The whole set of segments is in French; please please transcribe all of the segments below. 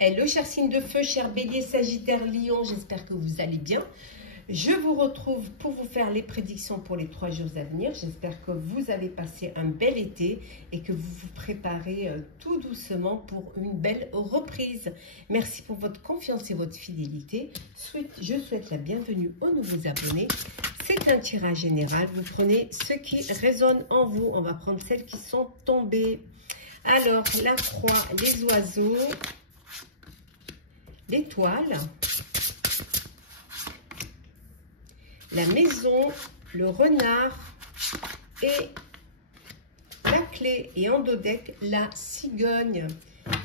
Hello, cher signe de feu, cher bélier, sagittaire, lion, j'espère que vous allez bien. Je vous retrouve pour vous faire les prédictions pour les 3 jours à venir. J'espère que vous avez passé un bel été et que vous vous préparez tout doucement pour une belle reprise. Merci pour votre confiance et votre fidélité. Je souhaite la bienvenue aux nouveaux abonnés. C'est un tirage général. Vous prenez ce qui résonne en vous. On va prendre celles qui sont tombées. Alors, la croix, les oiseaux, l'étoile, la maison, le renard et la clé. Et en dos deck, la cigogne.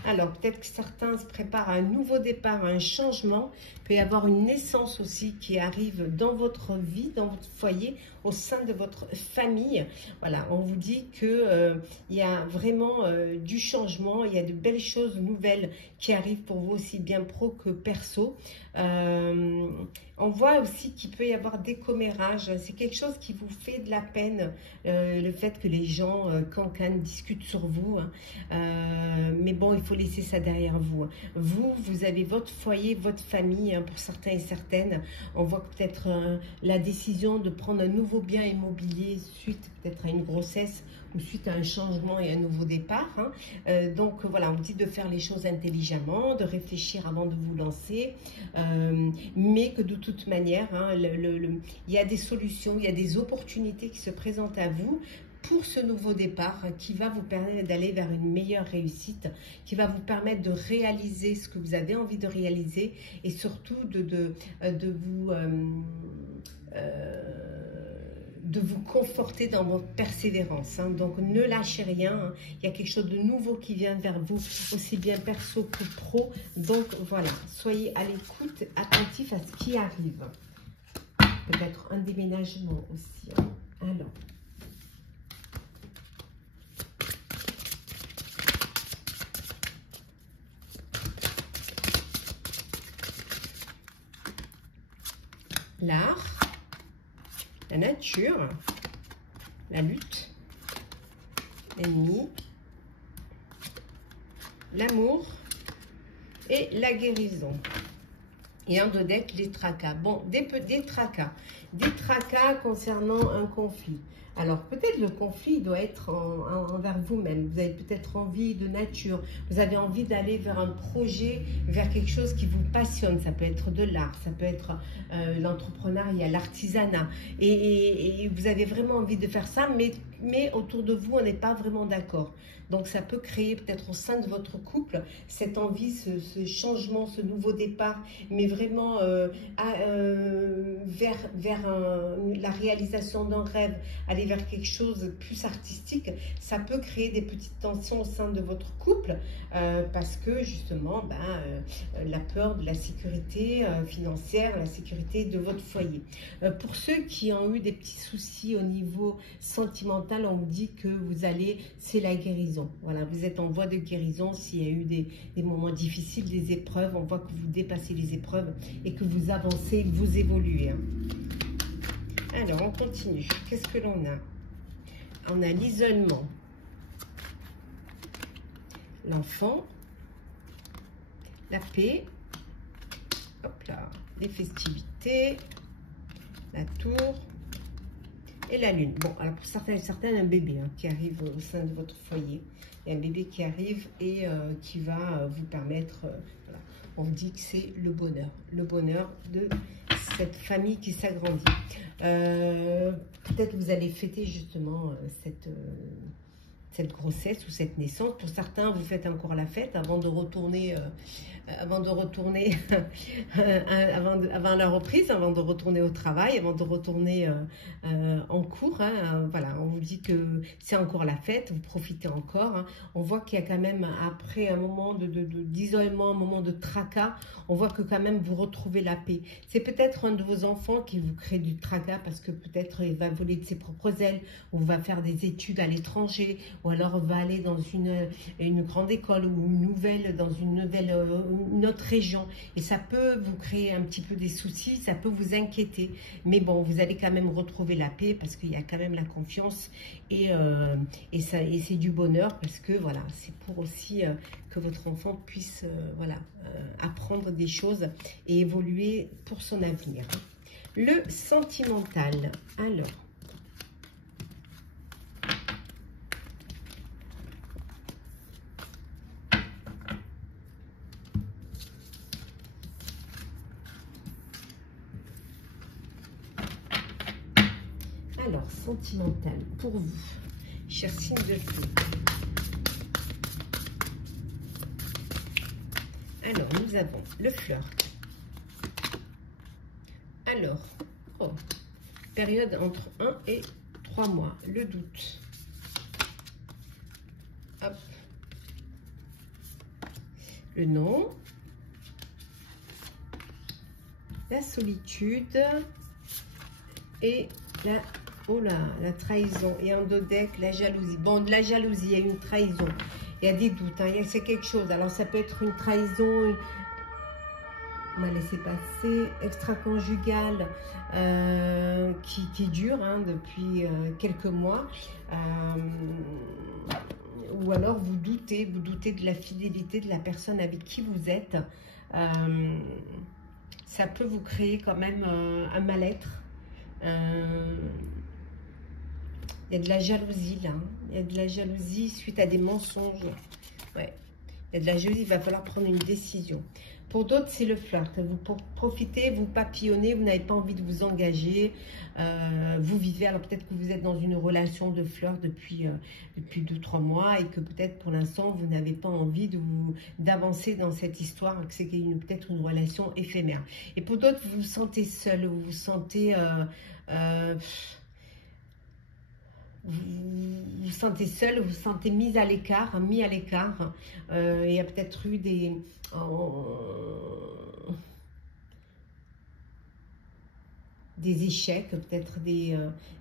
Alors, peut-être que certains se préparent à un nouveau départ, à un changement. Il peut y avoir une naissance aussi qui arrive dans votre vie, dans votre foyer, au sein de votre famille. Voilà, on vous dit qu'il y a vraiment du changement, il y a de belles choses nouvelles qui arrivent pour vous, aussi bien pro que perso. On voit aussi qu'il peut y avoir des commérages. C'est quelque chose qui vous fait de la peine, le fait que les gens cancanent, discutent sur vous. Mais bon, il faut laisser ça derrière vous. Vous avez votre foyer, votre famille, pour certains et certaines. On voit que peut-être la décision de prendre un nouveau bien immobilier suite peut-être à une grossesse ou suite à un changement et un nouveau départ. Donc voilà, on vous dit de faire les choses intelligemment, de réfléchir avant de vous lancer, mais que de toute manière, il y a des solutions, il y a des opportunités qui se présentent à vous pour ce nouveau départ qui va vous permettre d'aller vers une meilleure réussite, qui va vous permettre de réaliser ce que vous avez envie de réaliser et surtout de vous conforter dans votre persévérance. Donc ne lâchez rien, il y a quelque chose de nouveau qui vient vers vous, aussi bien perso que pro. Donc voilà, soyez à l'écoute, attentifs à ce qui arrive. Peut-être un déménagement aussi. Alors, l'art, la nature, la lutte, l'ennemi, l'amour et la guérison. Et en dos deck, les tracas. Bon, des tracas. Des tracas concernant un conflit. Alors, peut-être le conflit doit être envers vous-même. Vous avez peut-être envie de nature. Vous avez envie d'aller vers un projet, vers quelque chose qui vous passionne. Ça peut être de l'art, ça peut être l'entrepreneuriat, l'artisanat. Et vous avez vraiment envie de faire ça, mais autour de vous, on n'est pas vraiment d'accord. Donc, ça peut créer peut-être au sein de votre couple cette envie, ce changement, ce nouveau départ, mais vraiment vers la réalisation d'un rêve, aller vers quelque chose de plus artistique. Ça peut créer des petites tensions au sein de votre couple parce que justement, la peur de la sécurité financière, la sécurité de votre foyer. Pour ceux qui ont eu des petits soucis au niveau sentimental, on me dit que vous allez, c'est la guérison. Voilà, vous êtes en voie de guérison. S'il y a eu des moments difficiles, des épreuves, on voit que vous dépassez les épreuves et que vous avancez, que vous évoluez. Alors, on continue. Qu'est-ce que l'on a? On a l'isolement, l'enfant, la paix, hop là, les festivités, la tour et la lune. Bon, alors pour certains et certaines, un bébé qui arrive au sein de votre foyer. Il y a un bébé qui arrive et qui va vous permettre, voilà, on vous dit que c'est le bonheur de cette famille qui s'agrandit. Peut-être vous allez fêter justement cette grossesse ou cette naissance. Pour certains, vous faites encore la fête avant de retourner, avant la reprise, avant de retourner au travail, avant de retourner en cours. Voilà, on vous dit que c'est encore la fête, vous profitez encore. On voit qu'il y a quand même, après un moment d'isolement, un moment de tracas, on voit que quand même vous retrouvez la paix. C'est peut-être un de vos enfants qui vous crée du tracas parce que peut-être il va voler de ses propres ailes, ou va faire des études à l'étranger, ou alors va aller dans une grande école ou dans une autre région. Et ça peut vous créer un petit peu des soucis, ça peut vous inquiéter. Mais bon, vous allez quand même retrouver la paix parce qu'il y a quand même la confiance et c'est du bonheur parce que voilà, c'est pour aussi que votre enfant puisse apprendre des choses et évoluer pour son avenir. Le sentimental. Alors, sentimental pour vous, chers signes de feu. Alors, nous avons le flirt. Alors, période entre 1 et 3 mois, le doute. Hop. Le non. La solitude. Et la trahison. Et en dodec, la jalousie. Bon, de la jalousie, il y a une trahison. Il y a des doutes, hein, c'est quelque chose. Alors, ça peut être une trahison... On va laisser passer, extra-conjugale qui dure depuis quelques mois. Ou alors vous doutez de la fidélité de la personne avec qui vous êtes. Ça peut vous créer quand même un mal-être. Il y a de la jalousie là. Il y a de la jalousie suite à des mensonges. Ouais. Il y a de la jalousie, il va falloir prendre une décision. Pour d'autres, c'est le flirt. Vous profitez, vous papillonnez, vous n'avez pas envie de vous engager. Vous vivez, alors peut-être que vous êtes dans une relation de flirt depuis 2-3 mois et que peut-être pour l'instant, vous n'avez pas envie d'avancer dans cette histoire, que c'est peut-être une relation éphémère. Et pour d'autres, vous vous sentez seul, vous vous sentez... vous sentez seul, vous vous sentez mis à l'écart. Il y a peut-être eu des échecs, peut-être des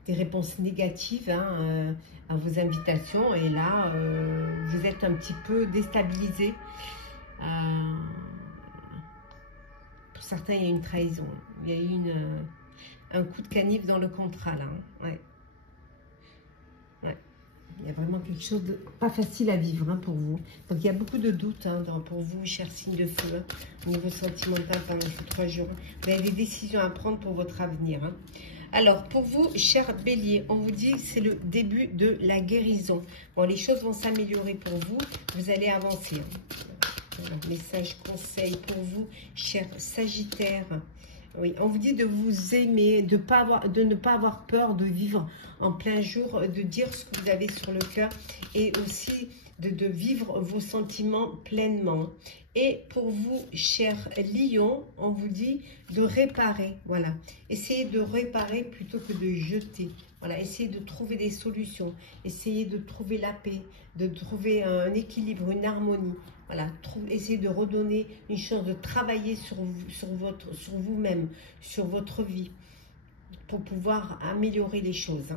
réponses négatives à vos invitations. Et là, vous êtes un petit peu déstabilisé. Pour certains, il y a une trahison. Il y a eu un coup de canif dans le contrat, là. Ouais. Il y a vraiment quelque chose de pas facile à vivre pour vous. Donc, il y a beaucoup de doutes pour vous, chers signes de feu, au niveau sentimental pendant ces 3 jours. Vous avez des décisions à prendre pour votre avenir. Alors, pour vous, chers béliers, on vous dit c'est le début de la guérison. Bon, les choses vont s'améliorer pour vous. Vous allez avancer. Alors, message, conseil pour vous, chers sagittaires. Oui, on vous dit de vous aimer, de ne pas avoir peur de vivre en plein jour, de dire ce que vous avez sur le cœur et aussi de vivre vos sentiments pleinement. Et pour vous, chers lions, on vous dit de réparer. Voilà, essayez de réparer plutôt que de jeter. Voilà, essayez de trouver des solutions, essayez de trouver la paix, de trouver un équilibre, une harmonie. Voilà, essayez de redonner une chance, de travailler sur vous-même, sur votre vie, pour pouvoir améliorer les choses.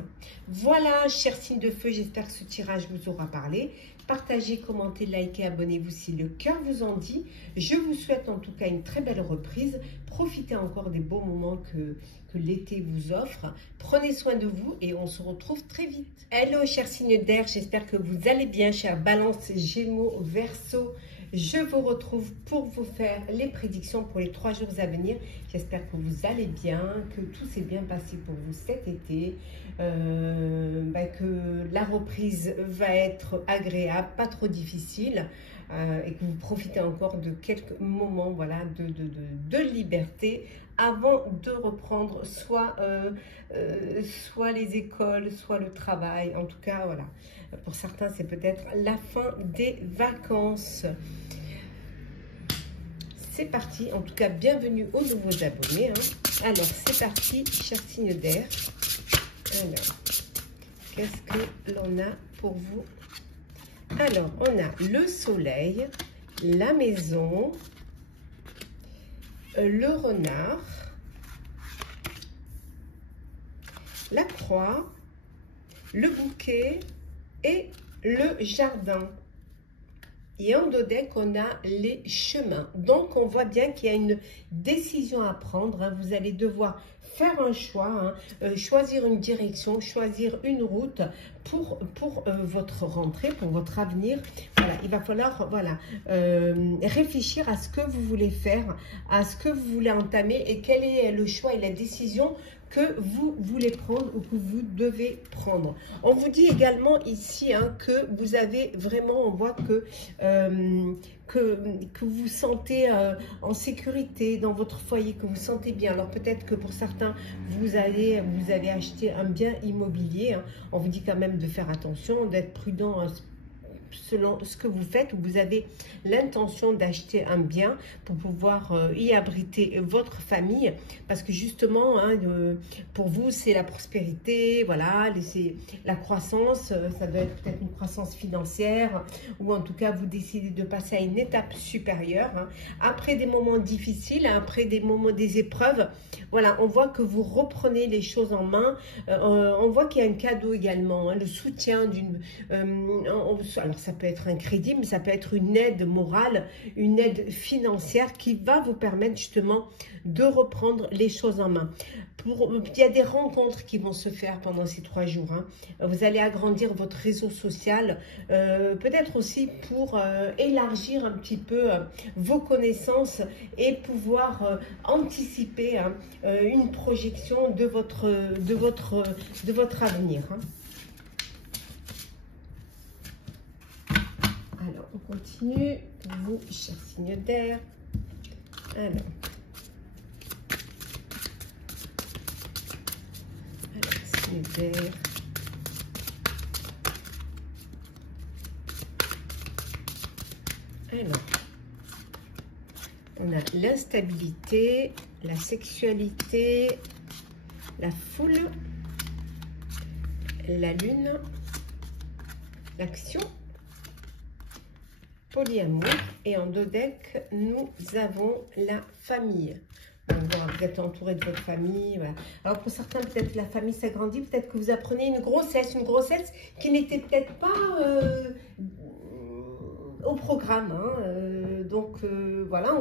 Voilà, chers signes de feu, j'espère que ce tirage vous aura parlé. Partagez, commentez, likez, abonnez-vous si le cœur vous en dit. Je vous souhaite en tout cas une très belle reprise. Profitez encore des beaux moments que l'été vous offre. Prenez soin de vous et on se retrouve très vite. Hello, chers signes d'air, j'espère que vous allez bien, chers Balance, Gémeaux, Verseau. Je vous retrouve pour vous faire les prédictions pour les 3 jours à venir. J'espère que vous allez bien, que tout s'est bien passé pour vous cet été, que la reprise va être agréable, pas trop difficile, et que vous profitez encore de quelques moments de liberté avant de reprendre soit les écoles, soit le travail. En tout cas, voilà. Pour certains, c'est peut-être la fin des vacances. C'est parti. En tout cas, bienvenue aux nouveaux abonnés. Alors, c'est parti, chers signes d'air. Alors, qu'est-ce que l'on a pour vous? Alors, on a le soleil, la maison, le renard, la croix, le bouquet et le jardin. Et en dos deck, on a les chemins. Donc, on voit bien qu'il y a une décision à prendre. Hein. Vous allez devoir faire un choix, hein, choisir une direction, choisir une route pour votre rentrée, pour votre avenir. Voilà, il va falloir réfléchir à ce que vous voulez faire, à ce que vous voulez entamer et quel est le choix et la décision que vous voulez prendre ou que vous devez prendre. On vous dit également ici hein, que vous avez vraiment, on voit que vous sentez en sécurité dans votre foyer, que vous sentez bien. Alors peut-être que pour certains, vous avez acheté un bien immobilier. Hein. On vous dit quand même de faire attention, d'être prudent selon ce que vous faites, ou vous avez l'intention d'acheter un bien pour pouvoir y abriter votre famille, parce que justement, hein, pour vous, c'est la prospérité, voilà, c'est la croissance, ça doit être peut-être une croissance financière, ou en tout cas, vous décidez de passer à une étape supérieure, hein. Après des moments difficiles, après des moments, des épreuves, voilà, on voit que vous reprenez les choses en main, on voit qu'il y a un cadeau également, hein, le soutien d'une... alors, ça peut être un crédit, mais ça peut être une aide morale, une aide financière qui va vous permettre justement de reprendre les choses en main. Il y a des rencontres qui vont se faire pendant ces 3 jours. Hein. Vous allez agrandir votre réseau social, peut-être aussi pour élargir un petit peu vos connaissances et pouvoir anticiper hein, une projection de votre avenir. Hein. Alors, on continue pour vous, chers signes d'air. Alors, signes d'air. Alors, on a l'instabilité, la sexualité, la foule, la lune, l'action, polyamour, et en dos deck, nous avons la famille. Donc, voilà, vous êtes entouré de votre famille. Voilà. Alors, pour certains, peut-être la famille s'agrandit, peut-être que vous apprenez une grossesse qui n'était peut-être pas au programme. Hein. Donc, voilà,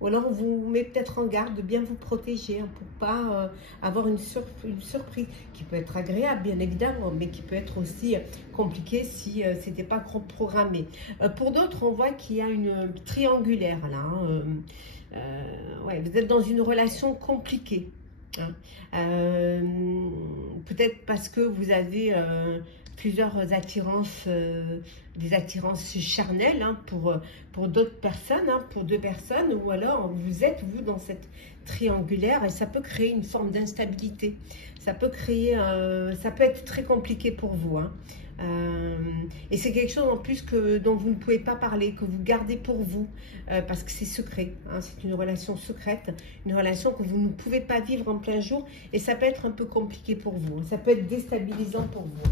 ou alors on vous met peut-être en garde de bien vous protéger hein, pour pas avoir une surprise qui peut être agréable bien évidemment, mais qui peut être aussi compliquée si c'était pas programmé. Pour d'autres, on voit qu'il y a une triangulaire là. Hein, ouais, vous êtes dans une relation compliquée. Hein. Peut-être parce que vous avez plusieurs attirances, des attirances charnelles hein, pour d'autres personnes, hein, pour 2 personnes, ou alors vous êtes, vous, dans cette triangulaire et ça peut créer une forme d'instabilité. Ça peut créer, ça peut être très compliqué pour vous. Hein. Et c'est quelque chose en plus dont vous ne pouvez pas parler, que vous gardez pour vous, parce que c'est secret, hein, c'est une relation secrète, une relation que vous ne pouvez pas vivre en plein jour, et ça peut être un peu compliqué pour vous, ça peut être déstabilisant pour vous.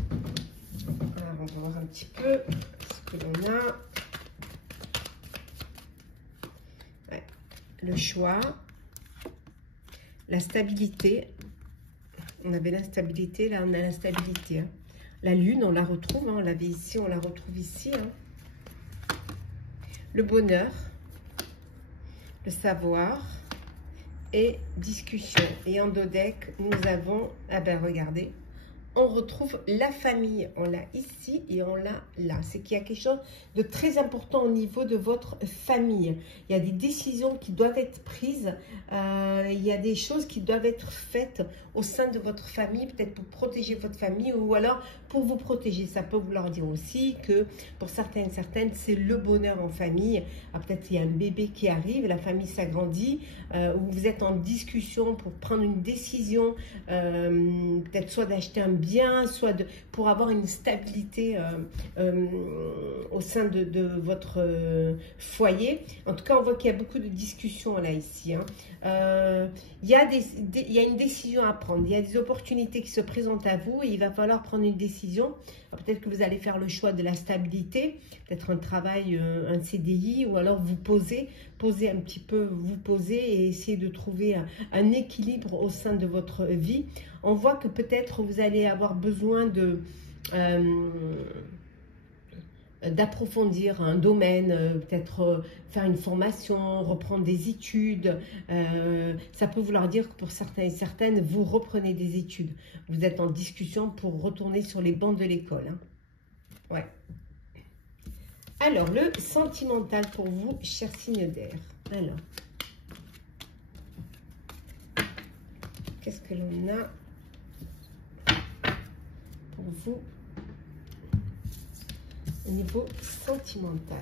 Alors, on va voir un petit peu ce que l'on a. Ouais. Le choix, la stabilité, on avait l'instabilité, là on a la stabilité, hein. La lune, on la retrouve, hein, on l'avait ici, on la retrouve ici. Hein. Le bonheur, le savoir et discussion. Et en dos deck, nous avons, ah ben regardez, on retrouve la famille. On l'a ici et on l'a là. C'est qu'il y a quelque chose de très important au niveau de votre famille. Il y a des décisions qui doivent être prises. Il y a des choses qui doivent être faites au sein de votre famille, peut-être pour protéger votre famille ou alors pour vous protéger. Ça peut vouloir dire aussi que pour certaines, c'est le bonheur en famille. Peut-être il y a un bébé qui arrive, la famille s'agrandit, ou vous êtes en discussion pour prendre une décision, peut-être soit d'acheter un bien, soit pour avoir une stabilité au sein de votre foyer. En tout cas, on voit qu'il y a beaucoup de discussions là, ici. Hein. Il y a une décision à prendre, il y a des opportunités qui se présentent à vous et il va falloir prendre une décision. Peut-être que vous allez faire le choix de la stabilité, peut-être un travail, un CDI, ou alors vous poser un petit peu, vous poser et essayer de trouver un équilibre au sein de votre vie. On voit que peut-être vous allez avoir besoin d'approfondir un domaine, peut-être faire une formation, reprendre des études. Ça peut vouloir dire que pour certains et certaines, vous reprenez des études. Vous êtes en discussion pour retourner sur les bancs de l'école. Hein. Ouais. Alors, le sentimental pour vous, cher signe d'air. Alors, qu'est-ce que l'on a pour vous au niveau sentimental?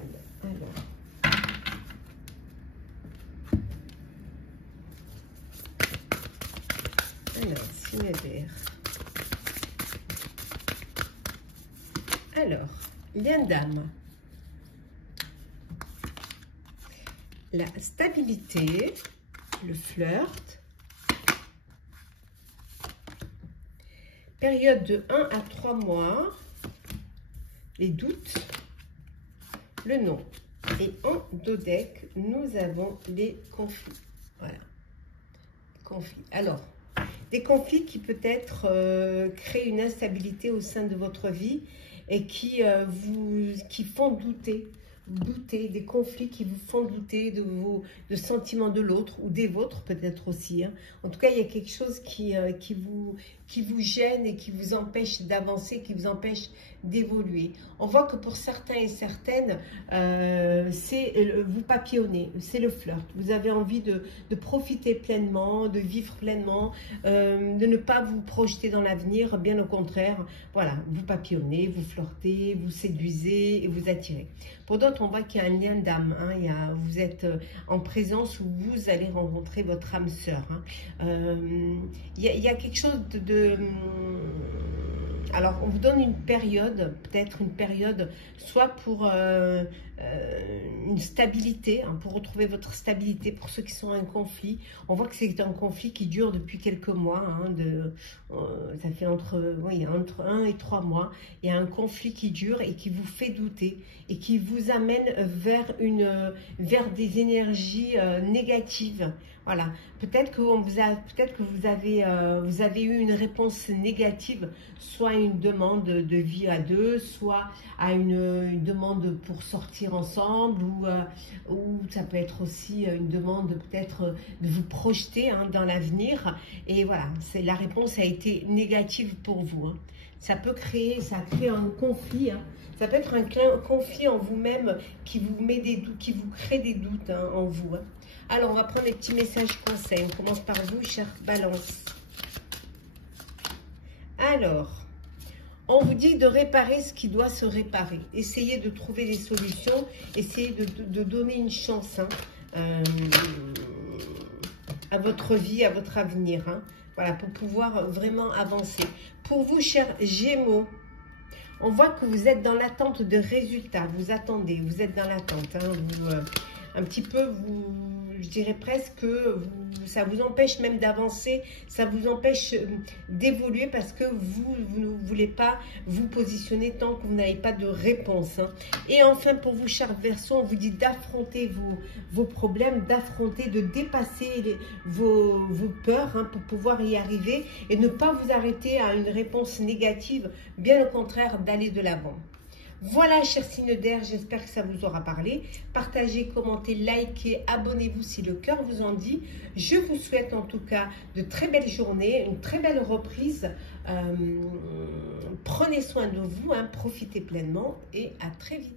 Alors, signe d'air. Alors, lien d'âme. La stabilité, le flirt. Période de 1 à 3 mois. Les doutes, le non. Et en dos deck, nous avons les conflits. Voilà. Conflits. Alors, des conflits qui peut-être créent une instabilité au sein de votre vie et qui font douter, des conflits qui vous font douter de sentiments de l'autre ou des vôtres peut-être aussi. Hein. En tout cas, il y a quelque chose qui vous gêne et qui vous empêche d'avancer, qui vous empêche d'évoluer. On voit que pour certains et certaines, vous papillonnez, c'est le flirt. Vous avez envie de profiter pleinement, de vivre pleinement, de ne pas vous projeter dans l'avenir, bien au contraire. Voilà, vous papillonnez, vous flirtez, vous séduisez et vous attirez. Pour d'autres, on voit qu'il y a un lien d'âme. Hein, vous êtes en présence où vous allez rencontrer votre âme sœur. Hein. Il y a quelque chose alors, on vous donne une période, peut-être une période, soit pour une stabilité, hein, pour retrouver votre stabilité, pour ceux qui sont en conflit. On voit que c'est un conflit qui dure depuis quelques mois, hein, ça fait entre 1 et 3 mois. Il y a un conflit qui dure et qui vous fait douter et qui vous amène vers des énergies négatives. Voilà, peut-être que vous avez eu une réponse négative, soit à une demande de vie à deux, soit à une demande pour sortir ensemble, ou ça peut être aussi une demande peut-être de vous projeter hein, dans l'avenir. Et voilà, la réponse a été négative pour vous. Hein. Ça crée un conflit. Hein. Ça peut être un conflit en vous-même qui vous met des doutes, qui vous crée des doutes hein, en vous. Hein. Alors, on va prendre les petits messages conseils. On commence par vous, chère Balance. Alors, on vous dit de réparer ce qui doit se réparer. Essayez de trouver des solutions. Essayez de donner une chance hein, à votre vie, à votre avenir. Hein. Voilà, pour pouvoir vraiment avancer. Pour vous, chers Gémeaux, on voit que vous êtes dans l'attente de résultats. Vous attendez, vous êtes dans l'attente. Hein, un petit peu, je dirais presque, ça vous empêche même d'avancer, ça vous empêche d'évoluer parce que vous ne voulez pas vous positionner tant que vous n'avez pas de réponse. Hein. Et enfin, pour vous, chers Verseaux, on vous dit d'affronter vos problèmes, de dépasser vos peurs hein, pour pouvoir y arriver et ne pas vous arrêter à une réponse négative, bien au contraire, d'aller de l'avant. Voilà, chers signes d'air, j'espère que ça vous aura parlé. Partagez, commentez, likez, abonnez-vous si le cœur vous en dit. Je vous souhaite en tout cas de très belles journées, une très belle reprise. Prenez soin de vous, hein, profitez pleinement et à très vite.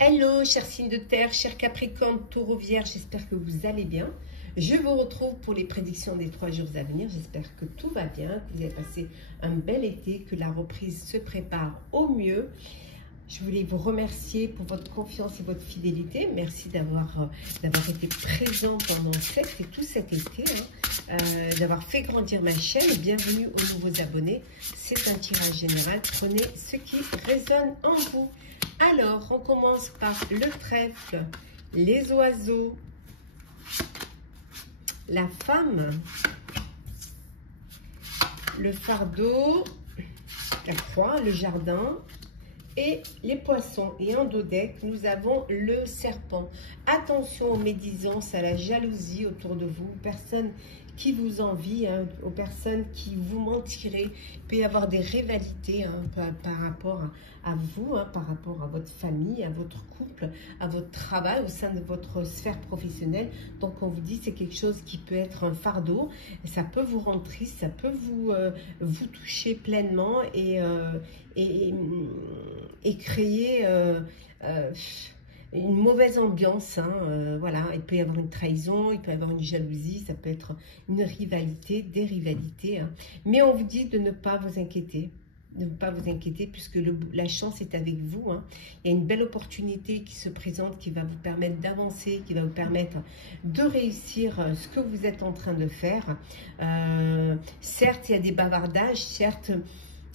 Hello, chers signes de terre, chers Capricorne, Taureau, Vierge, j'espère que vous allez bien. Je vous retrouve pour les prédictions des 3 jours à venir. J'espère que tout va bien, que vous avez passé un bel été, que la reprise se prépare au mieux. Je voulais vous remercier pour votre confiance et votre fidélité. Merci d'avoir été présent pendant tout cet été, hein, d'avoir fait grandir ma chaîne. Bienvenue aux nouveaux abonnés. C'est un tirage général. Prenez ce qui résonne en vous. Alors, on commence par le trèfle, les oiseaux, la femme, le fardeau, la croix, le jardin, et les poissons. Et en dos deck, nous avons le serpent. Attention aux médisances, à la jalousie autour de vous, personnes qui vous envient, hein, aux personnes qui vous mentiraient. Il peut y avoir des rivalités hein, par rapport à vous, hein, par rapport à votre famille, à votre couple, à votre travail, au sein de votre sphère professionnelle. Donc on vous dit c'est quelque chose qui peut être un fardeau, et ça peut vous rendre triste, ça peut vous toucher pleinement et créer... une mauvaise ambiance, hein, voilà, il peut y avoir une trahison, il peut y avoir une jalousie, ça peut être une rivalité, des rivalités, hein. Mais on vous dit de ne pas vous inquiéter, puisque la chance est avec vous, hein. Il y a une belle opportunité qui se présente, qui va vous permettre d'avancer, qui va vous permettre de réussir ce que vous êtes en train de faire. Certes, il y a des bavardages, certes,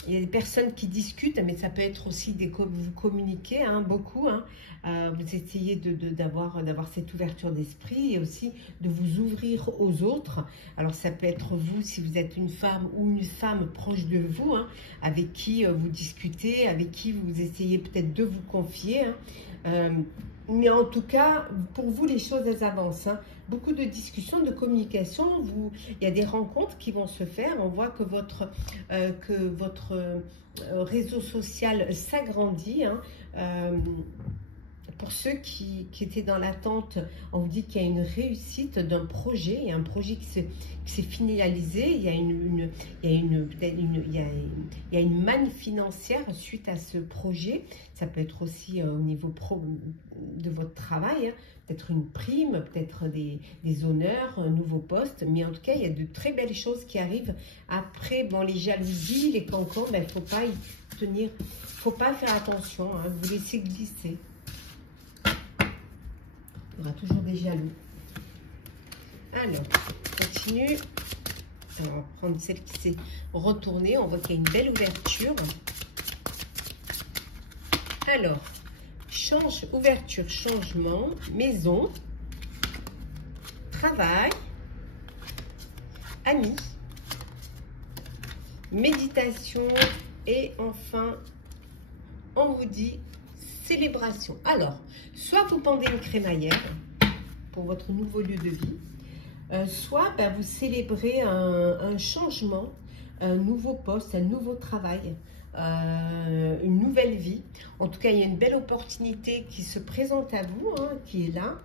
il y a des personnes qui discutent, mais ça peut être aussi vous communiquez hein, beaucoup. Hein, vous essayez d'avoir cette ouverture d'esprit et aussi de vous ouvrir aux autres. Alors ça peut être vous, si vous êtes une femme ou une femme proche de vous, hein, avec qui vous discutez, avec qui vous essayez peut-être de vous confier. Hein, mais en tout cas, pour vous, les choses, elles avancent. Hein. Beaucoup de discussions, de communication. Il y a des rencontres qui vont se faire. On voit que votre réseau social s'agrandit. Hein. Pour ceux qui étaient dans l'attente, on vous dit qu'il y a une réussite d'un projet. Il y a un projet qui s'est finalisé. Il y a une manne financière suite à ce projet. Ça peut être aussi au niveau de votre travail. Hein. Peut-être une prime, peut-être des honneurs, un nouveau poste. Mais en tout cas, il y a de très belles choses qui arrivent. Après, bon, les jalousies, les cancans, il ne faut pas y tenir. Il ne faut pas faire attention. Hein, vous laissez glisser. Il y aura toujours des jaloux. Alors, on continue. Alors, on va prendre celle qui s'est retournée. On voit qu'il y a une belle ouverture. Alors, ouverture, changement, maison, travail, amis, méditation et enfin, on vous dit célébration. Alors, soit vous pendez une crémaillère pour votre nouveau lieu de vie, soit ben, vous célébrez un changement, un nouveau poste, un nouveau travail, une nouvelle vie. En tout cas, il y a une belle opportunité qui se présente à vous, hein, qui est là.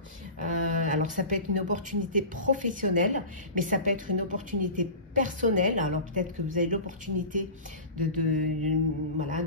Alors, ça peut être une opportunité professionnelle, mais ça peut être une opportunité personnelle. Alors, peut-être que vous avez l'opportunité voilà,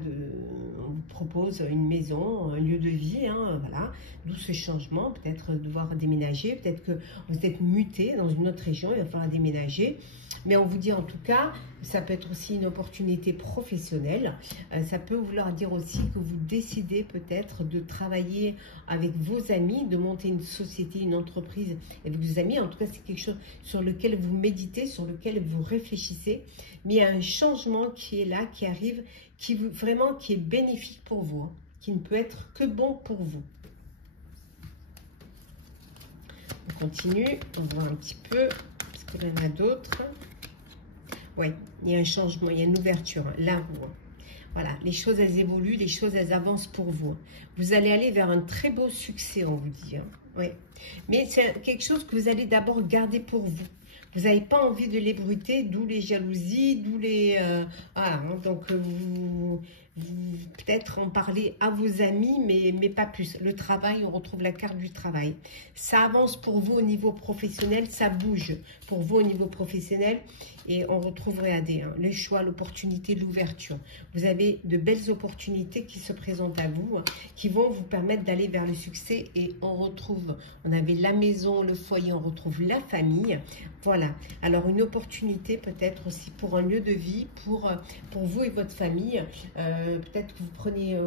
on vous propose une maison, un lieu de vie, hein, voilà, d'où ce changement, peut-être devoir déménager, peut-être que vous êtes muté dans une autre région, il va falloir déménager. Mais on vous dit en tout cas, ça peut être aussi une opportunité professionnelle. Ça peut vouloir dire aussi que vous décidez peut-être de travailler avec vos amis, de monter une société, une entreprise avec vos amis. En tout cas, c'est quelque chose sur lequel vous méditez, sur lequel vous réfléchissez. Mais il y a un changement qui est là, qui arrive, qui est bénéfique pour vous, hein, qui ne peut être que bon pour vous. On continue, on voit un petit peu, parce qu'il y en a d'autres. Oui, il y a un changement, il y a une ouverture, hein, la roue. Hein. Voilà, les choses, elles évoluent, les choses, elles avancent pour vous. Vous allez aller vers un très beau succès, on vous dit. Hein. Oui. Mais c'est quelque chose que vous allez d'abord garder pour vous. Vous n'avez pas envie de l'ébruiter, d'où les jalousies, d'où les... voilà, hein, donc vous peut-être en parler à vos amis, mais pas plus. Le travail, on retrouve la carte du travail. Ça avance pour vous au niveau professionnel, ça bouge pour vous au niveau professionnel. Et on retrouve, regardez, hein, le choix, l'opportunité, l'ouverture. Vous avez de belles opportunités qui se présentent à vous, hein, qui vont vous permettre d'aller vers le succès. Et on avait la maison, le foyer, on retrouve la famille. Voilà. Alors, une opportunité peut-être aussi pour un lieu de vie, pour vous et votre famille. Peut-être que vous prenez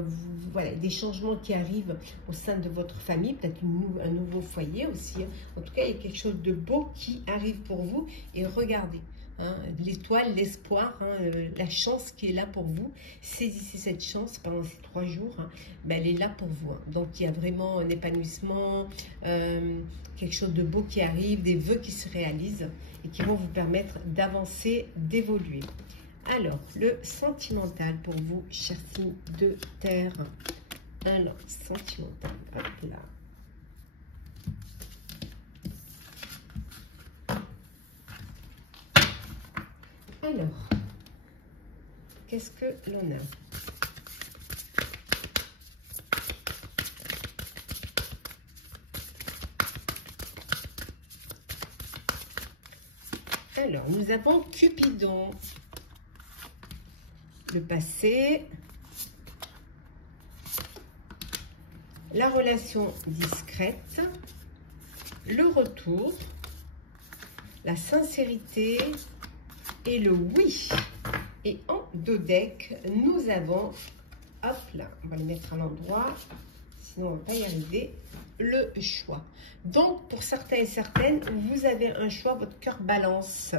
voilà, des changements qui arrivent au sein de votre famille, peut-être un nouveau foyer aussi. Hein. En tout cas, il y a quelque chose de beau qui arrive pour vous. Et regardez. Hein, l'étoile, l'espoir, hein, la chance qui est là pour vous. Saisissez cette chance pendant ces 3 jours. Hein, ben, elle est là pour vous. Hein. Donc, il y a vraiment un épanouissement, quelque chose de beau qui arrive, des vœux qui se réalisent et qui vont vous permettre d'avancer, d'évoluer. Alors, le sentimental pour vous, chers signes de terre. Alors, sentimental, hop là. Alors, qu'est-ce que l'on a? Alors, nous avons Cupidon, le passé, la relation discrète, le retour, la sincérité et le oui. Et en dos deck, nous avons, hop là, on va le mettre à l'endroit, sinon on ne va pas y arriver, le choix. Donc, pour certains et certaines, vous avez un choix, votre cœur balance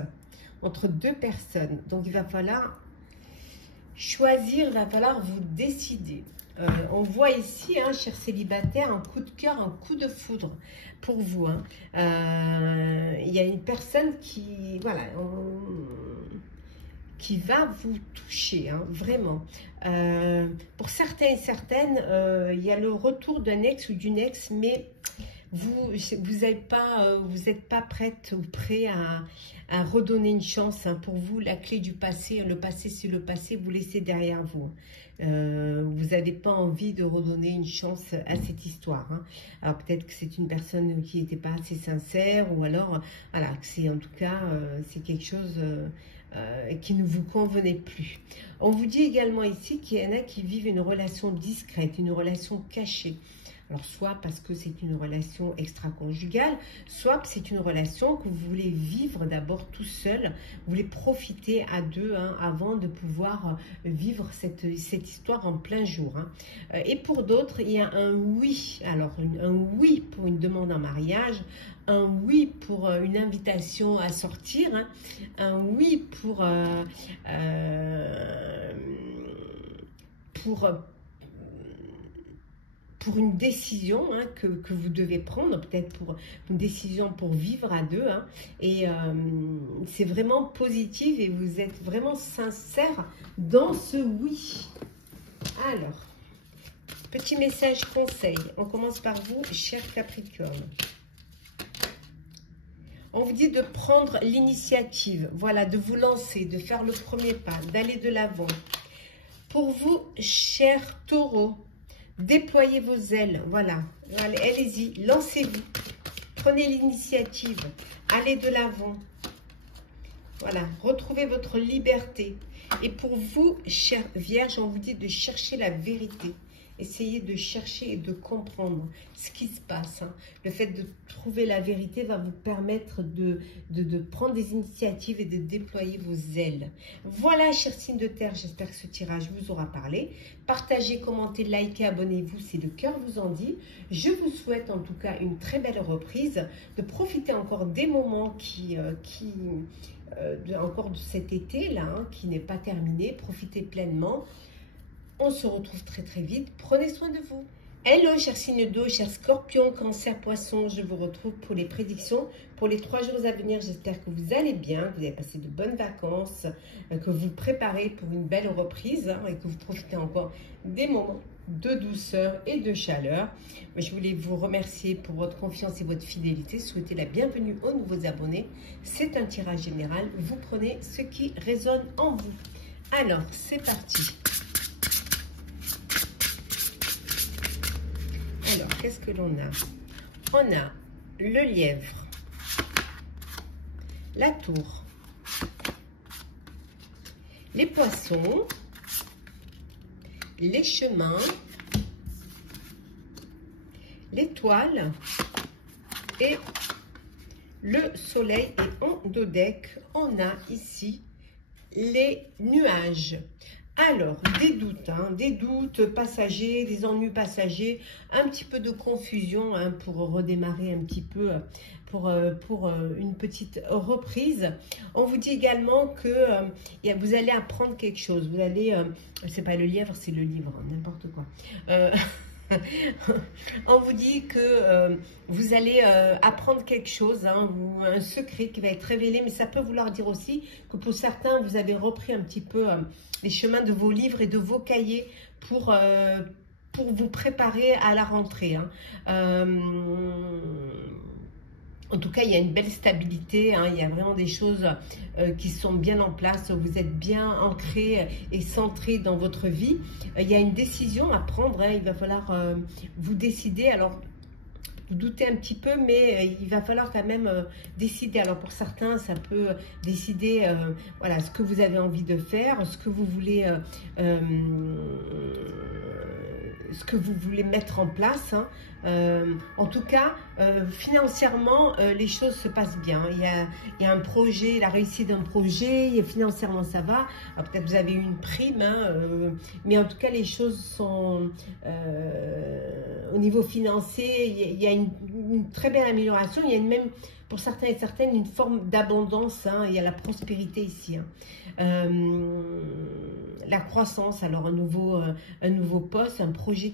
entre deux personnes. Donc, il va falloir choisir, il va falloir vous décider. On voit ici, hein, chers célibataires, un coup de cœur, un coup de foudre pour vous. Hein. Il y a une personne qui, voilà, qui va vous toucher, hein, vraiment. Pour certains et certaines, il y a le retour d'un ex ou d'une ex, mais vous n'êtes pas prête ou prêt à redonner une chance. Hein. Pour vous, la clé du passé, le passé c'est le passé, vous laissez derrière vous. Vous n'avez pas envie de redonner une chance à cette histoire. Hein. Alors peut-être que c'est une personne qui n'était pas assez sincère, ou alors, voilà, c'est en tout cas, c'est quelque chose qui ne vous convenait plus. On vous dit également ici qu'il y en a qui vivent une relation discrète, une relation cachée. Alors, soit parce que c'est une relation extra-conjugale, soit c'est une relation que vous voulez vivre d'abord tout seul, vous voulez profiter à deux, hein, avant de pouvoir vivre cette histoire en plein jour. Hein. Et pour d'autres, il y a un oui. Alors, un oui pour une demande en mariage, un oui pour une invitation à sortir, hein, un oui pour une décision, hein, que vous devez prendre, peut-être pour une décision pour vivre à deux. Hein, et c'est vraiment positif et vous êtes vraiment sincère dans ce oui. Alors, petit message conseil. On commence par vous, cher Capricorne. On vous dit de prendre l'initiative, voilà, de vous lancer, de faire le premier pas, d'aller de l'avant. Pour vous, cher Taureau, déployez vos ailes, voilà, allez-y, lancez-vous, prenez l'initiative, allez de l'avant, voilà, retrouvez votre liberté. Et pour vous, chère Vierge, on vous dit de chercher la vérité, essayez de chercher et de comprendre ce qui se passe. Hein. Le fait de trouver la vérité va vous permettre de prendre des initiatives et de déployer vos ailes. Voilà, chers signes de terre, j'espère que ce tirage vous aura parlé. Partagez, commentez, likez, abonnez-vous si le cœur vous en dit. Je vous souhaite en tout cas une très belle reprise, de profiter encore des moments encore de cet été-là, hein, qui n'est pas terminé. Profitez pleinement. On se retrouve très très vite. Prenez soin de vous. Hello, chers signes d'eau, chers scorpions, cancer, poisson. Je vous retrouve pour les prédictions pour les 3 jours à venir. J'espère que vous allez bien, que vous avez passé de bonnes vacances, que vous vous préparez pour une belle reprise, hein, et que vous profitez encore des moments de douceur et de chaleur. Je voulais vous remercier pour votre confiance et votre fidélité. Souhaiter la bienvenue aux nouveaux abonnés. C'est un tirage général. Vous prenez ce qui résonne en vous. Alors, c'est parti. Alors, qu'est-ce que l'on a? On a le lièvre, la tour, les poissons, les chemins, l'étoile et le soleil. Et en dos deck, on a ici les nuages. Alors, des doutes passagers, des ennuis passagers, un petit peu de confusion, hein, pour redémarrer un petit peu, pour une petite reprise. On vous dit également que vous allez apprendre quelque chose. Vous allez, c'est pas le lièvre, c'est le livre, n'importe quoi. On vous dit que vous allez apprendre quelque chose, hein, ou un secret qui va être révélé, mais ça peut vouloir dire aussi que pour certains, vous avez repris un petit peu les chemins de vos livres et de vos cahiers pour vous préparer à la rentrée. Hein. En tout cas, il y a une belle stabilité, hein, il y a vraiment des choses qui sont bien en place, vous êtes bien ancré et centré dans votre vie. Il y a une décision à prendre, hein, il va falloir vous décider. Alors, vous doutez un petit peu, mais il va falloir quand même décider. Alors pour certains, ça peut décider voilà, ce que vous avez envie de faire, ce que vous voulez mettre en place, hein. En tout cas, financièrement, les choses se passent bien. Il y a un projet, la réussite d'un projet, et financièrement ça va. Peut-être vous avez eu une prime, hein, mais en tout cas les choses sont au niveau financier, il y a une très belle amélioration. Il y a même pour certains et certaines une forme d'abondance, hein. Il y a la prospérité ici, hein. La croissance, alors un nouveau poste, un projet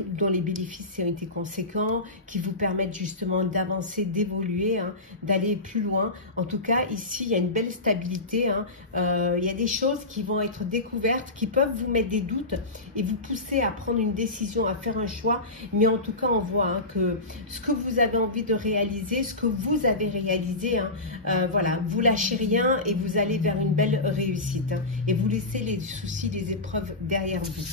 dont les bénéfices ont été conséquents, qui vous permettent justement d'avancer, d'évoluer, hein, d'aller plus loin. En tout cas, ici, il y a une belle stabilité, hein. Il y a des choses qui vont être découvertes, qui peuvent vous mettre des doutes et vous pousser à prendre une décision, à faire un choix. Mais en tout cas, on voit, hein, que ce que vous avez envie de réaliser, ce que vous avez réalisé, hein, voilà, vous lâchez rien et vous allez vers une belle réussite, hein, et vous laissez les soucis, les épreuves derrière vous.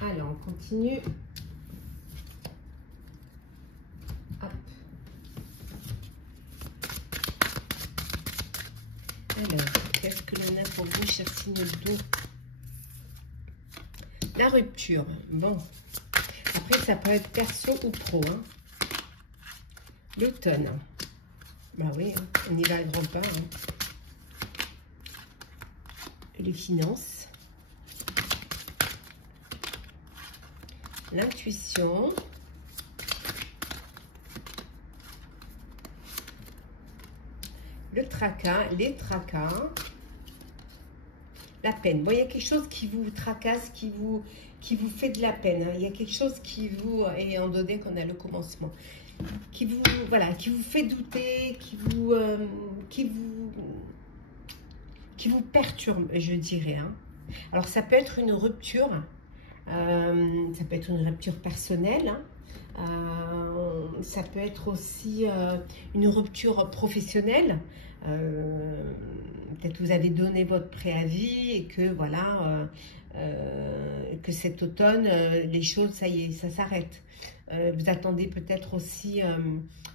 Alors, on continue. Hop. Alors, qu'est-ce que l'on a pour vous, cher signe d'eau? La rupture. Bon. Après, ça peut être perso ou pro, hein. L'automne. Bah oui, hein, on y va à grands pas, hein. Les finances. L'intuition. Le tracas, les tracas. La peine. Bon, il y a quelque chose qui vous tracasse, qui vous fait de la peine, hein. Il y a quelque chose qui vous, et en donné qu'on a le commencement, qui vous fait douter, qui vous perturbe, je dirais, hein. Alors ça peut être une rupture, ça peut être une rupture personnelle, hein. Ça peut être aussi une rupture professionnelle. Peut-être vous avez donné votre préavis et que voilà, que cet automne, les choses, ça y est, ça s'arrête. Vous attendez peut-être aussi,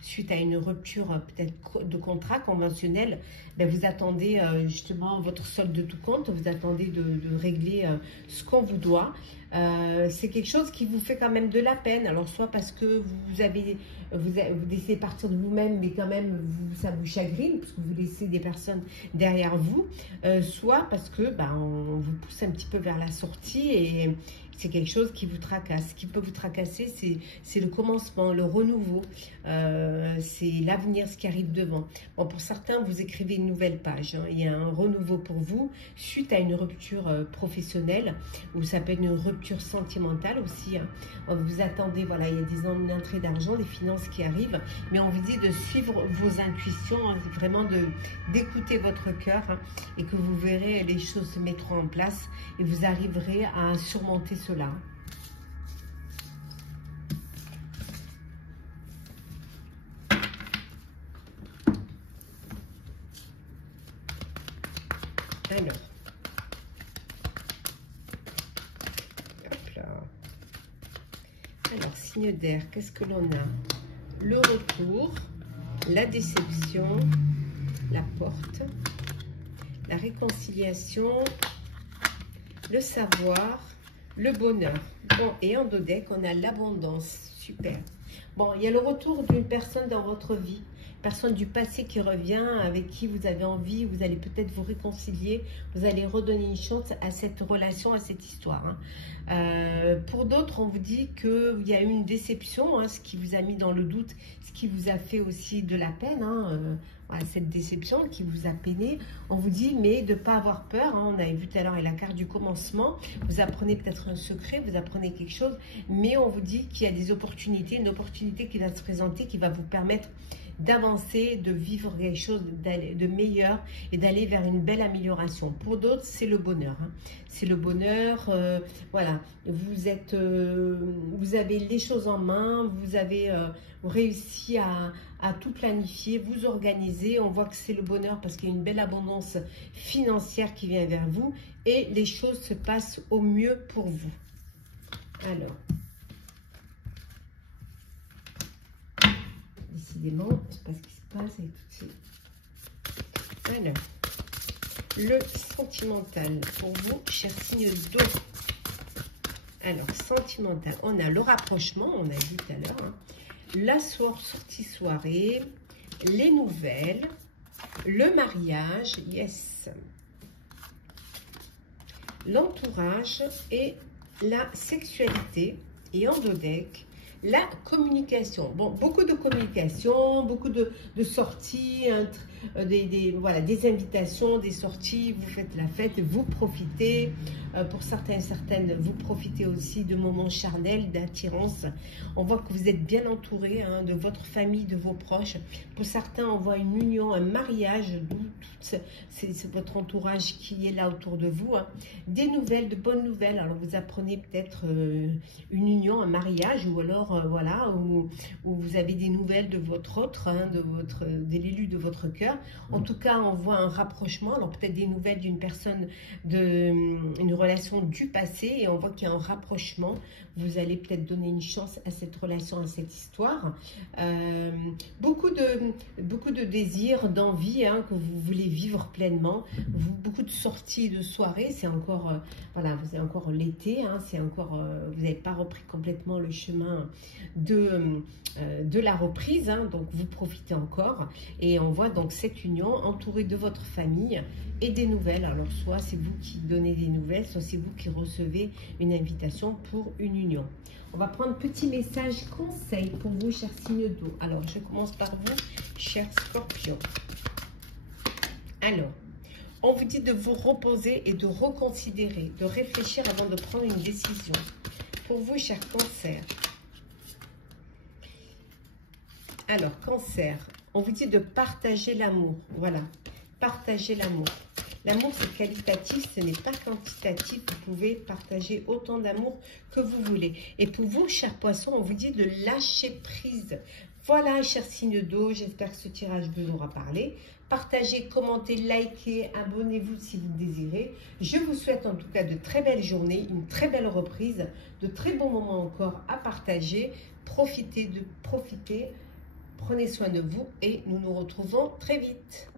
suite à une rupture peut-être de contrat conventionnel, ben vous attendez justement votre solde de tout compte, vous attendez de régler ce qu'on vous doit. C'est quelque chose qui vous fait quand même de la peine. Alors soit parce que vous décidez de partir de vous-même, mais quand même ça vous chagrine parce que vous laissez des personnes derrière vous, soit parce que on vous pousse un petit peu vers la sortie et c'est quelque chose qui vous tracasse. Ce qui peut vous tracasser, c'est le commencement, le renouveau, c'est l'avenir, ce qui arrive devant. Bon, pour certains, vous écrivez une nouvelle page, hein. Il y a un renouveau pour vous suite à une rupture professionnelle, ou ça peut être une rupture sentimentale aussi, hein. Vous attendez, voilà, il y a une entrée d'argent, des finances qui arrivent, mais on vous dit de suivre vos intuitions, hein, vraiment d'écouter votre cœur, hein, et que vous verrez les choses se mettront en place et vous arriverez à surmonter cela. Alors, hop là. Alors, signe d'air, qu'est-ce que l'on a? Le retour, la déception, la porte, la réconciliation, le savoir, le bonheur. Bon, et en dos deck, on a l'abondance. Super. Bon, il y a le retour d'une personne dans votre vie, personne du passé qui revient, avec qui vous avez envie, vous allez peut-être vous réconcilier, vous allez redonner une chance à cette relation, à cette histoire, hein. Pour d'autres, on vous dit qu'il y a eu une déception, hein, ce qui vous a mis dans le doute, ce qui vous a fait aussi de la peine, hein, voilà, cette déception qui vous a peiné. On vous dit, mais de ne pas avoir peur, hein, on avait vu tout à l'heure la carte du commencement, vous apprenez peut-être un secret, vous apprenez quelque chose, mais on vous dit qu'il y a des opportunités, une opportunité qui va se présenter, qui va vous permettre d'avancer, de vivre quelque chose de meilleur et d'aller vers une belle amélioration. Pour d'autres, c'est le bonheur. Hein. C'est le bonheur, voilà. Vous avez les choses en main, vous avez réussi à tout planifier, vous organiser. On voit que c'est le bonheur parce qu'il y a une belle abondance financière qui vient vers vous et les choses se passent au mieux pour vous. Alors, décidément, c'est pas ce qui se passe avec toutes ces... Alors, le sentimental pour vous, chers signes d'eau. Alors, sentimental, on a le rapprochement, on a dit tout à l'heure, hein, la sortie soirée, les nouvelles, le mariage, yes, l'entourage et la sexualité, et en dos deck, la communication. Bon, beaucoup de communication, beaucoup de sorties, voilà, des invitations, des sorties, vous faites la fête, vous profitez, pour certains et certaines, vous profitez aussi de moments charnels, d'attirance. On voit que vous êtes bien entouré hein, de votre famille, de vos proches. Pour certains, on voit une union, un mariage, c'est votre entourage qui est là autour de vous. Hein. Des nouvelles, de bonnes nouvelles. Alors, vous apprenez peut-être une union, un mariage, ou alors, voilà, où vous avez des nouvelles de votre autre, hein, de l'élu de votre cœur. En tout cas, on voit un rapprochement. Alors, peut-être des nouvelles d'une personne, une relation du passé, et on voit qu'il y a un rapprochement. Vous allez peut-être donner une chance à cette relation, à cette histoire. Beaucoup de désirs, d'envie hein, que vous voulez vivre pleinement. Beaucoup de sorties, de soirées. C'est encore, voilà, vous avez encore l'été. Hein, c'est encore, vous n'avez pas repris complètement le chemin de la reprise. Hein, donc, vous profitez encore. Et on voit donc cette union entourée de votre famille et des nouvelles. Alors, soit c'est vous qui donnez des nouvelles, soit c'est vous qui recevez une invitation pour une union. On va prendre petit message conseil pour vous, chers signes d'eau. Alors, je commence par vous, chers scorpions. Alors, on vous dit de vous reposer et de reconsidérer, de réfléchir avant de prendre une décision. Pour vous, chers cancers. Alors, cancer, on vous dit de partager l'amour. Voilà, partager l'amour. L'amour, c'est qualitatif, ce n'est pas quantitatif. Vous pouvez partager autant d'amour que vous voulez. Et pour vous, chers poissons, on vous dit de lâcher prise. Voilà, chers signes d'eau, j'espère que ce tirage vous aura parlé. Partagez, commentez, likez, abonnez-vous si vous le désirez. Je vous souhaite en tout cas de très belles journées, une très belle reprise, de très bons moments encore à partager. Profitez, prenez soin de vous et nous nous retrouvons très vite.